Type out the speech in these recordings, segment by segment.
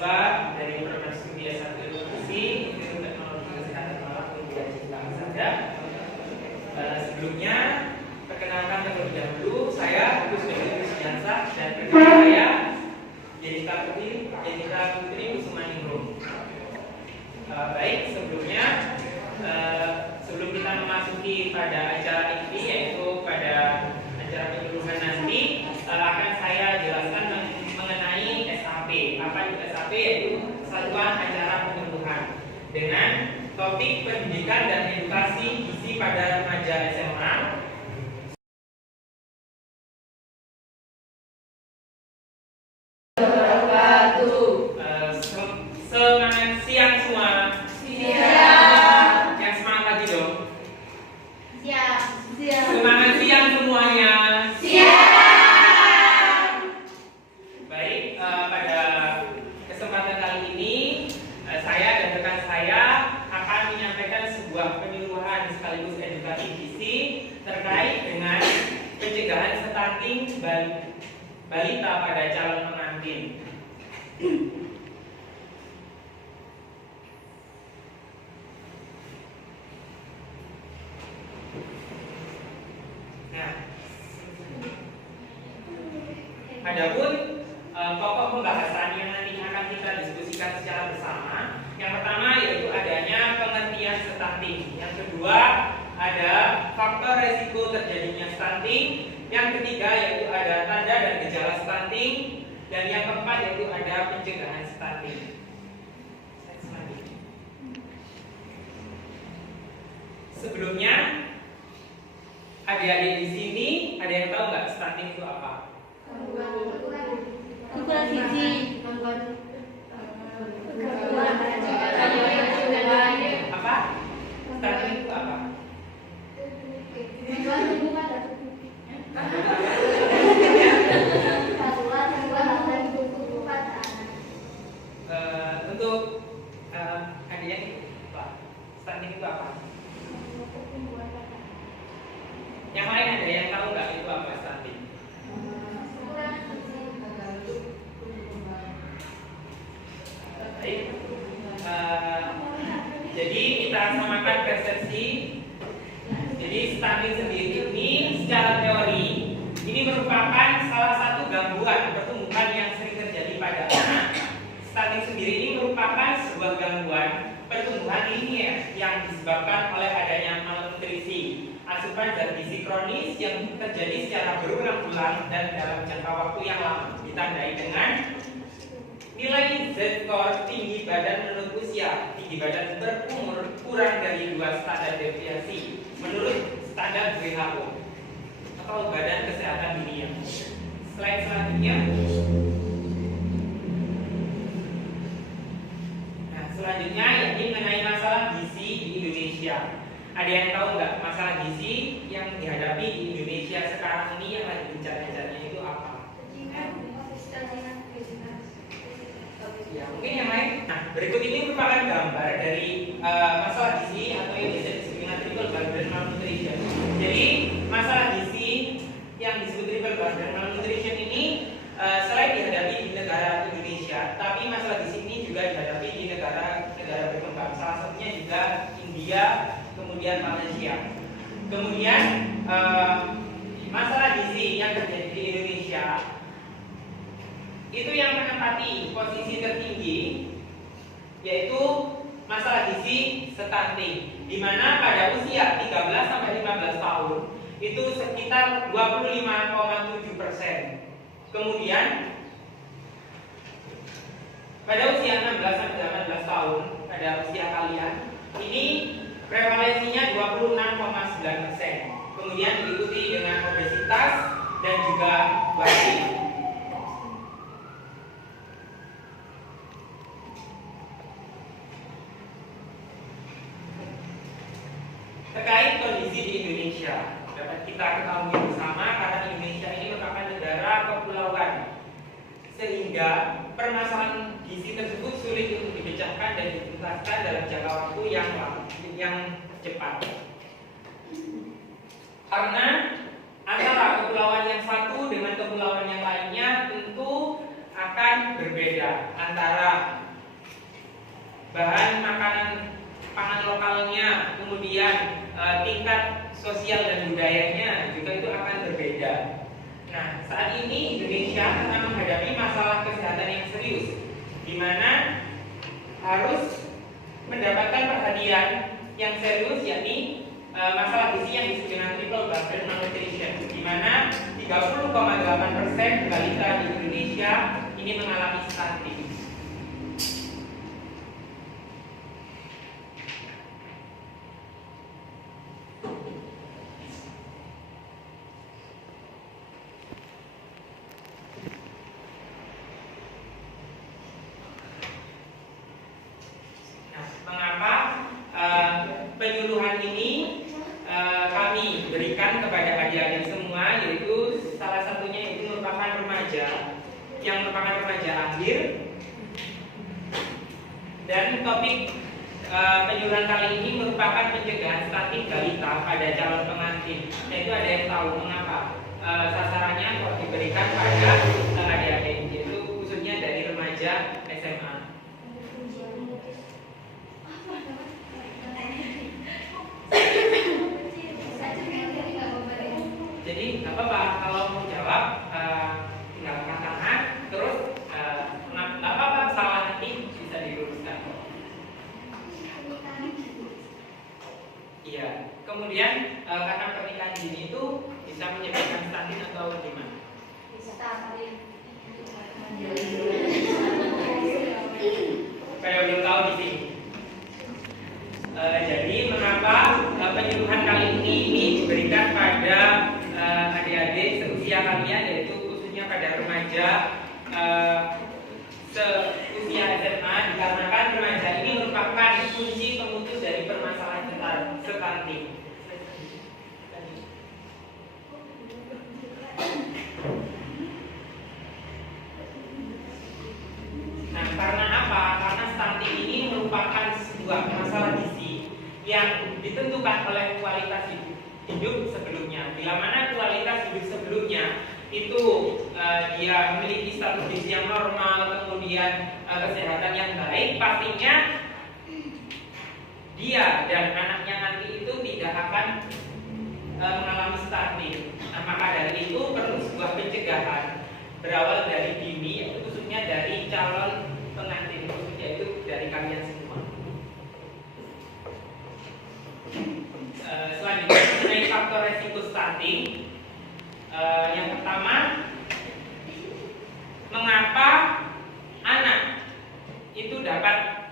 mahasiswa dari program studi S1 Edukasi Institut Teknologi Kesehatan Malang Unpad Cikarang saja. Sebelumnya perkenalkan terlebih dahulu, saya Gus Dewi Kusdiansah dan rekan saya Jenika Putri Kusumaningrum. Baik, sebelumnya sebelum kita memasuki pada acara ini, yaitu pada acara penyuluhan nanti, akan saya jelaskan mengenai SAP. Apa itu SAP? Yaitu Satuan Acara Penyuluhan, dengan topik pendidikan dan edukasi gizi pada remaja SMA. Semangat siang semua. Siap. Yang semangat lagi dong. Siap. Semangat siang semuanya. Siap. Baik, pada kesempatan kali ini saya dan rekan saya akan menyampaikan sebuah penyuluhan sekaligus edukasi gizi terkait dengan pencegahan stunting balita pada calon pengantin. Nah, adapun pokok pembahasan yang nanti akan kita diskusikan secara bersama, yang pertama yaitu adanya pengertian stunting, yang kedua ada faktor resiko terjadinya stunting, yang ketiga yaitu ada tanda dan gejala stunting, dan yang keempat yaitu ada pencegahan stunting. Sebelumnya, adik-adik di sini ada yang tahu nggak stunting itu apa? Kekurangan gizi. Apa? Stunting itu apa? Untuk adiknya apa? Stunting itu apa? Yang lain ada yang tahu nggak itu apa stunting? Baik. Jadi kita samakan persepsi. Jadi stunting sendiri ini secara teori ini merupakan salah satu gangguan pertumbuhan yang sering terjadi pada anak. Stunting sendiri ini merupakan sebuah gangguan pertumbuhan linier yang disebabkan oleh adanya malnutrisi, asupan zat gizi kronis yang terjadi secara berulang-ulang dan dalam jangka waktu yang lama, ditandai dengan nilai Z-score tinggi badan menurut usia, tinggi badan berumur kurang dari 2 standar deviasi menurut standar WHO atau Badan Kesehatan Dunia. Slide selanjutnya. Nah, selanjutnya ini mengenai masalah gizi di Indonesia. Ada yang tahu nggak masalah gizi yang dihadapi di Indonesia sekarang ini yang lagi gencar-gencarnya itu apa? Ya, mungkin yang lain. Nah, berikut ini merupakan gambar dari masalah gizi atau yang disebut dengan triple burden malnutrition. Jadi, masalah gizi yang disebut triple burden malnutrition ini selain dihadapi di negara Indonesia, tapi masalah gizi ini juga dihadapi di negara berkembang. Salah satunya juga India, kemudian Malaysia. Kemudian masalah gizi yang terjadi di Indonesia itu yang menempati posisi tertinggi, yaitu masalah gizi stunting, di mana pada usia 13 sampai 15 tahun itu sekitar 25,7%. Kemudian pada usia 16 sampai 18 tahun, pada usia kalian ini prevalensinya 26,9%. Kemudian diikuti dengan obesitas dan juga wasting. Terkait kondisi di Indonesia, dapat kita ketahui bersama karena Indonesia ini merupakan negara kepulauan, sehingga permasalahan gizi tersebut sulit untuk dipecahkan dan dituntaskan dalam jangka waktu yang cepat. Karena antara kepulauan yang satu dengan kepulauan yang lainnya tentu akan akan berbeda antara bahan makanan pangan lokalnya, kemudian tingkat sosial dan budayanya juga itu akan berbeda. Nah, saat ini Indonesia tengah menghadapi masalah kesehatan yang serius, di mana harus mendapatkan perhatian yang serius, yakni masalah gizi yang disebut dengan triple burden malnutrition, di mana 30,8% balita di Indonesia ini mengalami stunting. Penyuluhan ini kami berikan kepada adik-adik semua, yaitu salah satunya itu merupakan remaja yang merupakan remaja akhir. Dan topik penyuluhan kali ini merupakan pencegahan stunting balita pada calon pengantin. Yaitu ada yang tahu mengapa sasarannya kok diberikan pada adik-adik, yaitu khususnya dari remaja SMA. Jadi nggak apa-apa kalau mau jawab, tinggal angkat tangan, terus nggak apa-apa salah nanti bisa diluruskan. Iya. Kemudian karena pernikahan dini itu bisa menyebabkan stunting atau gimana? Kayak belum tahu di sini. Jadi mengapa penyuluhan kali ini diberikan pada adik-adik seusia kalian, yaitu khususnya pada remaja seusia SMA, dikarenakan remaja ini merupakan kunci pemutus dari permasalahan stunting. Nah, karena apa? Karena stunting ini merupakan sebuah masalah gizi yang ditentukan oleh kualitas hidup sebelumnya. Bila mana kualitas hidup sebelumnya itu dia memiliki status gizi yang normal, kemudian kesehatan yang baik, pastinya dia dan anaknya nanti itu tidak akan mengalami stunting. Nah, maka dari itu perlu sebuah pencegahan berawal dari dini, khususnya dari calon pengantin, yaitu dari kalian semua. Selanjutnya mengenai faktor resiko stunting. Yang pertama, mengapa anak itu dapat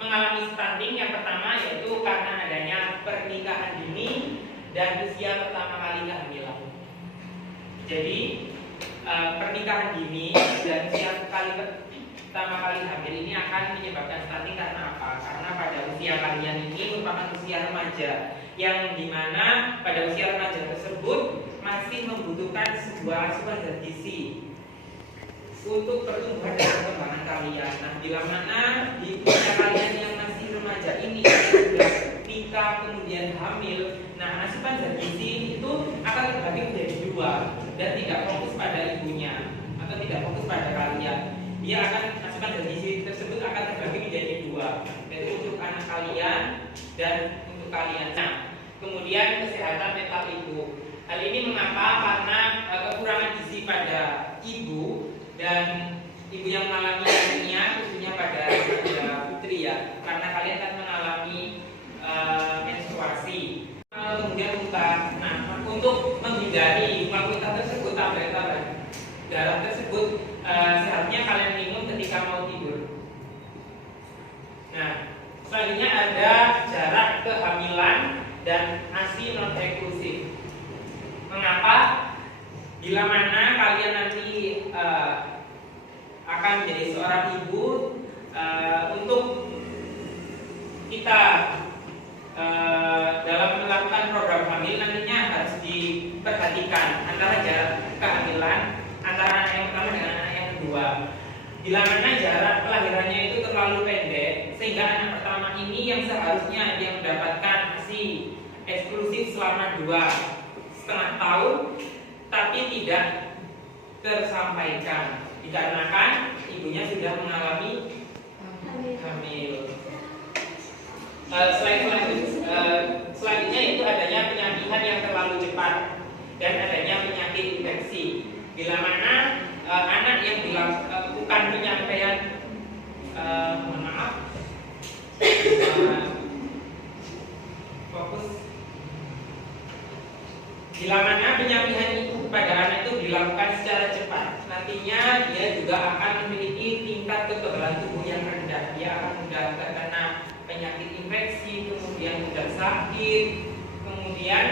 mengalami stunting? Yang pertama yaitu karena adanya pernikahan dini dan usia pertama kali kehamilan. Jadi pernikahan dini dan usia pertama kali hamil ini akan menyebabkan stunting karena apa? Karena pada usia kalian ini merupakan usia remaja, yang dimana pada usia remaja tersebut masih membutuhkan sebuah asupan zat gizi untuk pertumbuhan dan perkembangan kalian. Nah, bila mana di usia kalian yang masih remaja ini sudah nikah kemudian hamil, nah asupan zat gizi itu akan terbagi menjadi dua dan tidak fokus pada ibunya atau tidak fokus pada kalian. Dia akan asupan zat gizi tersebut akan terbagi menjadi dua, yaitu untuk anak kalian dan untuk kalian. Nah, kemudian kesehatan mental ibu. Hal ini mengapa? Karena kekurangan gizi pada ibu dan ibu yang mengalami anemia, khususnya pada putri ya, karena kalian akan mengalami menstruasi, kemudian muntah. Nah, untuk menghindari muntah tersebut, tablet darah tersebut seharusnya kalian minum ketika mau tidur. Nah, selanjutnya ada jarak kehamilan dan ASI non eksklusif. Mengapa? Bila mana kalian nanti akan menjadi seorang ibu, untuk kita dalam melakukan program hamil nantinya harus diperhatikan antara jarak kehamilan antara anak yang pertama dengan anak yang kedua. Bila mana jarak kelahirannya itu terlalu pendek, sehingga anak pertama ini yang seharusnya dia mendapatkan ASI eksklusif selama 2,5 tahun, tapi tidak tersampaikan. dikarenakan ibunya sudah mengalami hamil. Selanjutnya itu adanya penyampihan yang terlalu cepat dan adanya penyakit infeksi. Bila mana anak yang dilakukan penyampaian, mohon maaf, fokus. Bila mana penyampaian itu pada anak itu dilakukan secara cepat, nantinya dia juga akan memiliki tingkat kekebalan tubuh yang rendah. Dia akan mudah terkena penyakit infeksi, kemudian mudah sakit, kemudian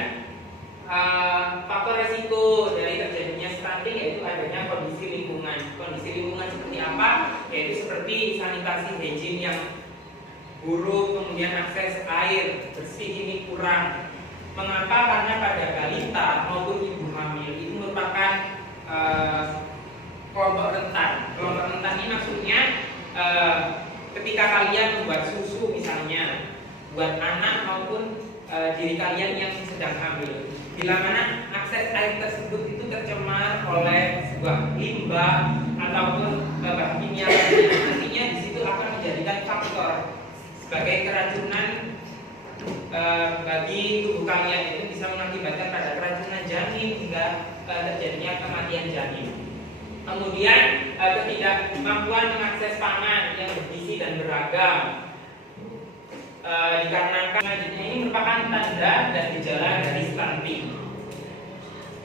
faktor resiko dari terjadinya stunting yaitu adanya kondisi lingkungan. Kondisi lingkungan seperti apa? Yaitu seperti sanitasi hygiene yang buruk, kemudian akses air bersih ini kurang. Mengapa? Karena pada balita maupun ibu hamil itu merupakan kelompok rentan. Kelompok rentan ini maksudnya ketika kalian membuat susu misalnya buat anak maupun diri kalian yang sedang hamil, bila mana akses air tersebut itu tercemar oleh sebuah limbah ataupun bahan kimia lainnya, nantinya di situ akan menjadikan faktor sebagai keracunan bagi tubuh kalian, itu bisa mengakibatkan pada keracunan janin hingga terjadinya kematian janin. Kemudian ketidakmampuan mengakses pangan yang bergizi dan beragam, dikarenakan selanjutnya ini merupakan tanda dan gejala dari stunting.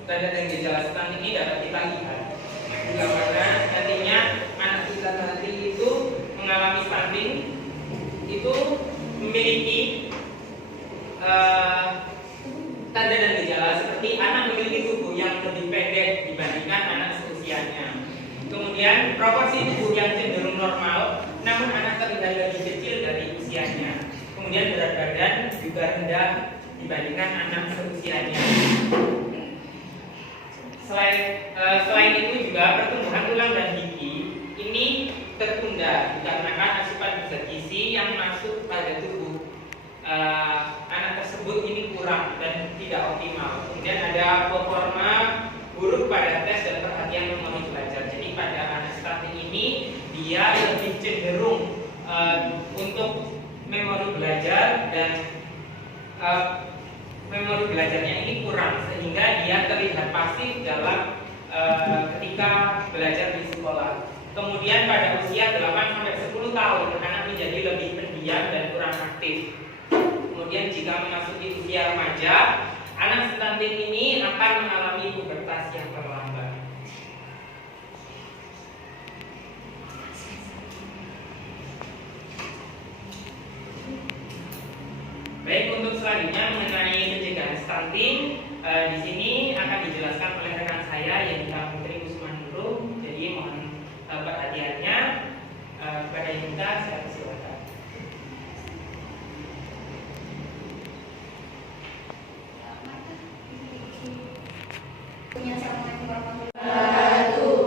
Tanda dan gejala stunting ini dapat kita lihat bila mana nantinya anak kita nanti itu mengalami stunting itu memiliki tanda dan gejala seperti anak memiliki tubuh yang lebih pendek dibandingkan anak seusianya. Kemudian proporsi tubuh yang cenderung normal, namun anak terlihat lebih kecil dari usianya. Kemudian berat badan juga rendah dibandingkan anak seusianya. Selain itu juga pertumbuhan tulang dan gigi ini tertunda dikarenakan asupan zat gizi yang masuk pada tubuh anak tersebut ini kurang dan tidak optimal. Kemudian ada performa buruk pada tes dan perhatian memori belajar. Jadi pada anak stunting ini dia lebih cenderung untuk memori belajar dan memori belajarnya ini kurang sehingga dia terlihat pasif dalam ketika belajar di sekolah. Kemudian pada usia 8-10 tahun anak menjadi lebih pendiam dan kurang aktif. Kemudian jika memasuki usia remaja, anak stunting ini akan mengalami pubertas yang terlambat. Baik, untuk selanjutnya mengenai pencegahan stunting, di sini akan dijelaskan oleh rekan saya Yanita Putri Kusmanurung. Jadi mohon perhatiannya kepada Yanita, saya persilakan. Assalamualaikum warahmatullahi wabarakatuh.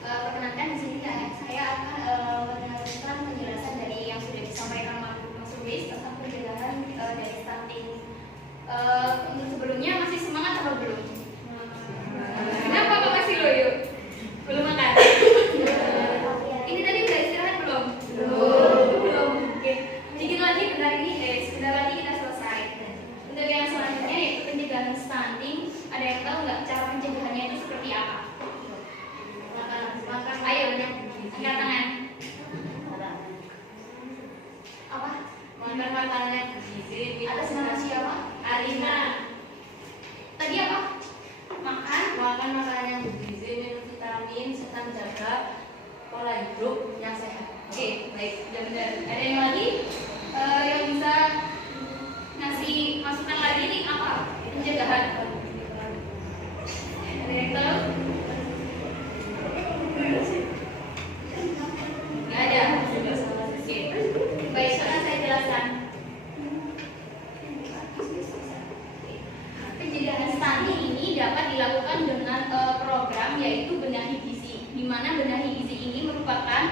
Perkenalkan di sini saya akan meneruskan penjelasan dari yang sudah disampaikan Mas Rulis tentang pencegahan dari stunting. Untuk sebelumnya masih semangat atau belum? Kenapa Pak masih loyo? Belum makan? Ini tadi udah istirahat belum? Belum. Oke. Sedikit lagi sebentar lagi kita selesai. Untuk yang selanjutnya yaitu pencegahan stunting. Ada yang tahu nggak cara pencegahannya itu seperti apa? Ayo, angkat tangan. Apa? Makan makanan bergizi. Atas nama siapa? Arina. Tadi apa? Makan Makanan yang bergizi, minum vitamin, serta menjaga pola hidup yang sehat. Oke, baik, sudah benar. Ada yang lagi yang bisa ngasih masukan lagi nih apa? Pencegahan. Ada yang tahu? Nggak ada. Oke, baik, sekarang saya jelaskan. Pencegahan stunting ini dapat dilakukan dengan program yaitu benahi gizi, di mana benahi gizi ini merupakan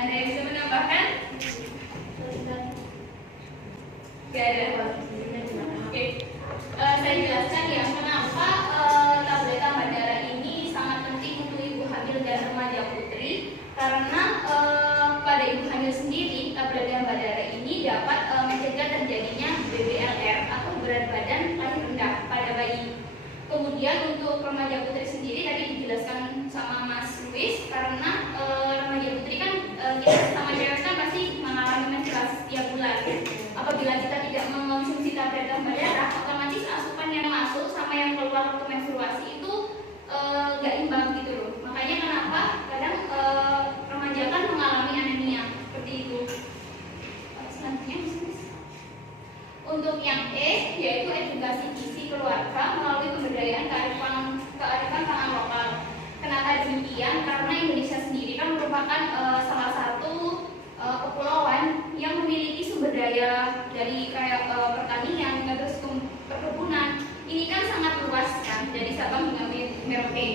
Ada yang bisa menambahkan? Gak ada. Oke. Saya jelaskan ya kenapa tablet tambah darah ini sangat penting untuk ibu hamil dan remaja putri, karena pada ibu hamil sendiri tablet tambah darah ini dapat mencegah terjadinya BBLR atau berat badan paling rendah pada bayi. Kemudian untuk remaja putri sendiri tadi dijelaskan sama Mas Luis, karena remaja putri kan kita sama cewek kan pasti mengalami menstruasi setiap bulan. Apabila kita tidak mengonsumsi tablet tambah darah, otomatis asupan yang masuk sama yang keluar waktu menstruasi itu nggak imbang gitu loh. Makanya kenapa kadang remaja kan mengalami anemia seperti itu. Selanjutnya, untuk yang E yaitu edukasi gizi keluarga melalui pemberdayaan kearifan pangan lokal. Kenapa demikian? Karena Indonesia sendiri kan merupakan salah satu kepulauan yang memiliki sumber daya dari kayak pertanian, terus perkebunan. Ini kan sangat luas kan, dari Sabang hingga Merauke.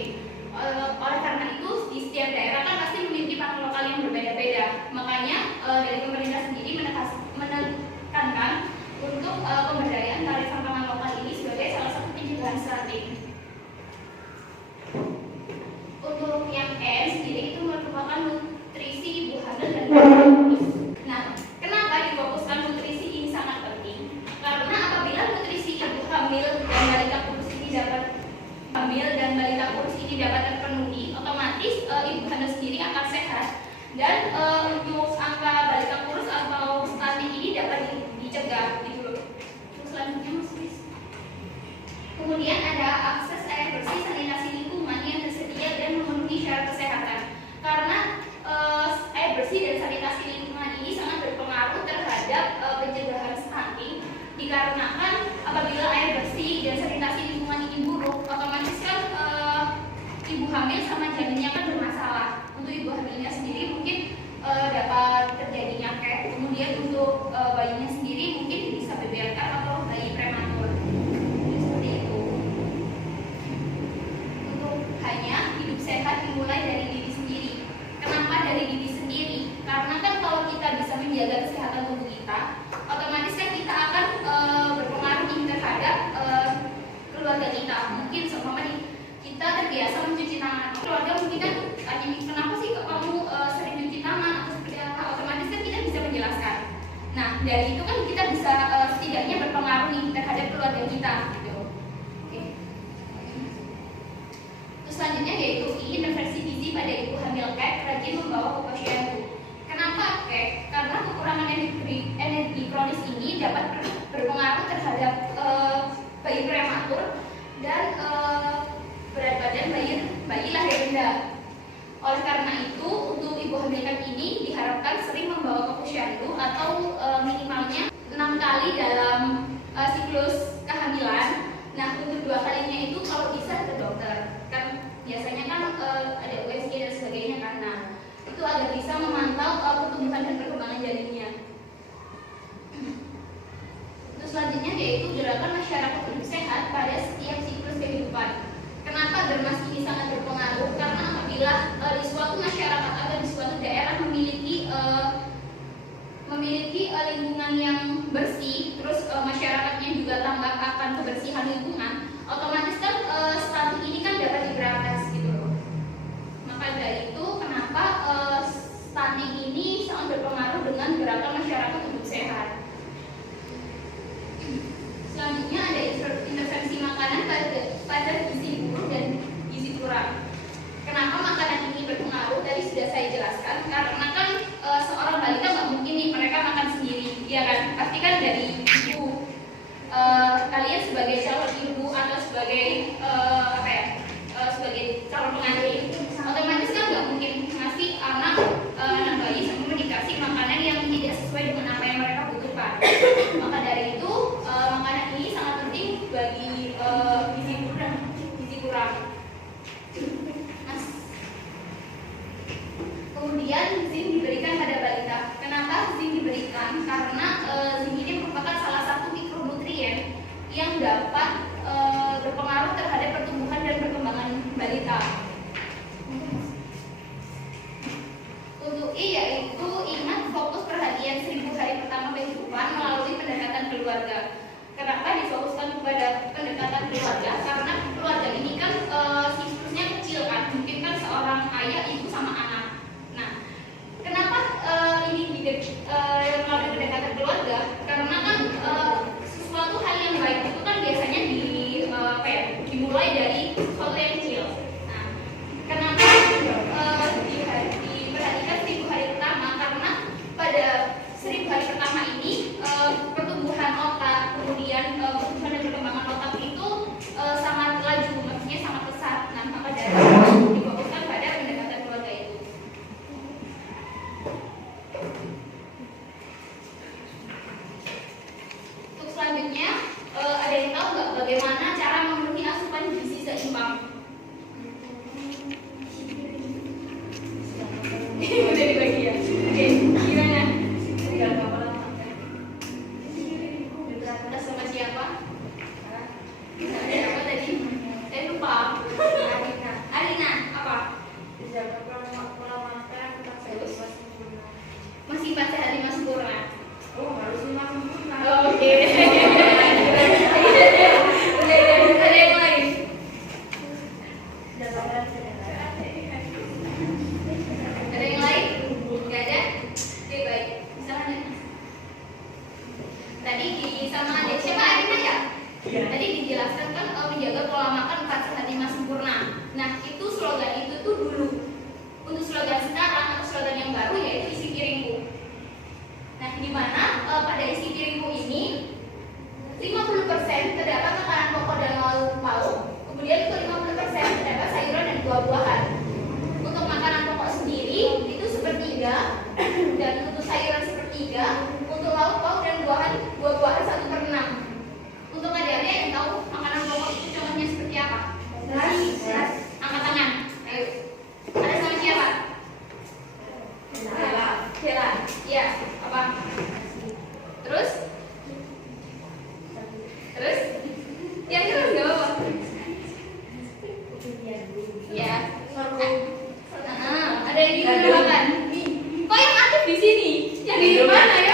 Oleh karena itu di setiap daerah kan pasti memiliki pangan lokal yang berbeda-beda. Makanya dari pemerintah sendiri menekankan untuk pemberdayaan kearifan pangan lokal ini sebagai salah satu pencegahan stunting. Untuk yang N sendiri itu merupakan nutrisi ibu hamil dan bayi. Nah, kenapa difokuskan nutrisi ini sangat penting? Karena apabila nutrisi ibu hamil dan balita kurus ini dapat terpenuhi, otomatis ibu hamil sendiri akan sehat, dan untuk angka balita kurus atau stunting ini dapat dicegah gitu loh. Terus selanjutnya Mas Luis. Kemudian ada akses air bersih, sanitasi lingkungan yang tersedia dan memenuhi syarat kesehatan. Karena air bersih dan sanitasi lingkungan ini sangat berpengaruh terhadap pencegahan stunting, dikarenakan apabila air bersih dan sanitasi lingkungan ini buruk, otomatis kan ibu hamil sama janinnya kan bermasalah. Untuk ibu hamilnya sendiri mungkin dapat terjadi nyakit, kemudian untuk bayinya sendiri mungkin bisa BBLK atau bayi prematur. Seperti itu. Untuk hanya hidup sehat dimulai dari diri sendiri. Kenapa dari diri sendiri? Karena kan kalau kita bisa menjaga kesehatan tubuh kita, otomatis kan kita akan berpengaruh terhadap keluarga kita. Mungkin seumpama kita terbiasa mencuci tangan, keluarga mungkin kan tanya, kenapa sih kamu sering cuci tangan atau seperti apa? Otomatis kan kita bisa menjelaskan. Nah, dari itu kan kita bisa setidaknya berpengaruh nih terhadap keluarga kita gitu. Oke. Terus selanjutnya yaitu intervensi gizi pada ibu hamil KEK rajin membawa ke posyandu. Kenapa KEK? Karena kekurangan energi kronis ini dapat berpengaruh terhadap bayi prematur dan berat badan bayi lahir rendah. Oleh karena itu, untuk ibu hamil ini diharapkan sering membawa ke posyandu atau minimalnya 6 kali dalam siklus kehamilan. Nah, untuk 2 kalinya itu kalau bisa ke dokter. Kan biasanya kan ada USG dan sebagainya karena itu agar bisa memantau pertumbuhan dan perkembangan janinnya. Terus selanjutnya yaitu gerakan masyarakat hidup sehat pada setiap siklus kehidupan. Kenapa germas ini sangat berpengaruh? Karena apabila di suatu masyarakat atau di suatu daerah memiliki lingkungan yang bersih, terus masyarakatnya juga tanggap akan kebersihan lingkungan, otomatis kan stunting ini kan dapat diberantas gitu loh. Maka dari itu kenapa stunting ini sangat berpengaruh dengan gerakan masyarakat hidup sehat. Selanjutnya ada intervensi makanan pada gizi buruk dan gizi kurang. Kenapa makanan ini berpengaruh? Tadi sudah saya jelaskan. Karena kan seorang balita nggak mungkin nih mereka makan sendiri, ya kan? Pasti kan dari ibu. Kalian sebagai calon ibu atau sebagai sebagai calon pengantin, otomatis kan nggak mungkin ngasih anak bayi sama dikasih makanan yang tidak sesuai dengan apa yang mereka butuhkan. Maka dari itu makanan ini sangat penting bagi gizi buruk dan gizi kurang. Kemudian zinc diberikan pada balita. Kenapa zinc diberikan? Karena zinc ini merupakan salah satu mikronutrien yang dapat berpengaruh terhadap pertumbuhan dan perkembangan balita. Untuk I yaitu keluarga. Kenapa difokuskan kepada pendekatan keluarga? Karena keluarga ini kan siklusnya kecil kan, mungkin kan seorang ayah, ibu sama anak. Nah, kenapa ini melalui pendekatan keluarga? Karena kan sesuatu hal yang baik itu kan biasanya dimulai dari sesuatu yang kecil. Nah, kenapa diperhatikan 1000 hari pertama? Karena pada 1000 hari pertama ini pertumbuhan otak, kemudian pertumbuhan dan perkembangan otak itu sangat laju, maksudnya sangat pesat. Nah, maka dari itu difokuskan pada pendekatan keluarga itu. Untuk selanjutnya, ada yang tahu nggak bagaimana cara memenuhi asupan gizi seimbang? Udah dibagi ya? Oke, gimana? Udah sama siapa? Ada apa tadi? Lupa. Arina, apa? Masih 4 sehat 5 sempurna. Oke. Ada yang lain? Ada yang lain? Nggak ada? Oke, baik. Misalnya tadi sama adik siapa Arina ya? Tadi dijelaskan kan menjaga pola makan 4 sehat 5 sempurna. Nah, itu slogan itu tuh dulu. Untuk slogan sekarang atau slogan yang baru yaitu isi piringku. Nah, di mana pada isi piringku ini 50% terdapat makanan pokok dan lauk pauk, kemudian itu 50% terdapat sayuran dan buah-buahan. Untuk makanan pokok sendiri itu sepertiga, dan untuk sayuran sepertiga, untuk lauk pauk dan buah-buahan 1/6. Untuk adik-adik yang tahu makanan pokok itu contohnya seperti apa? Angkat tangan. Ayo. Ada sama siapa? Bella. Iya. Apa? Terus? Yang terus nggak apa-apa. Ya. Ada yang di mana? Kok yang aktif di sini? Yang di mana?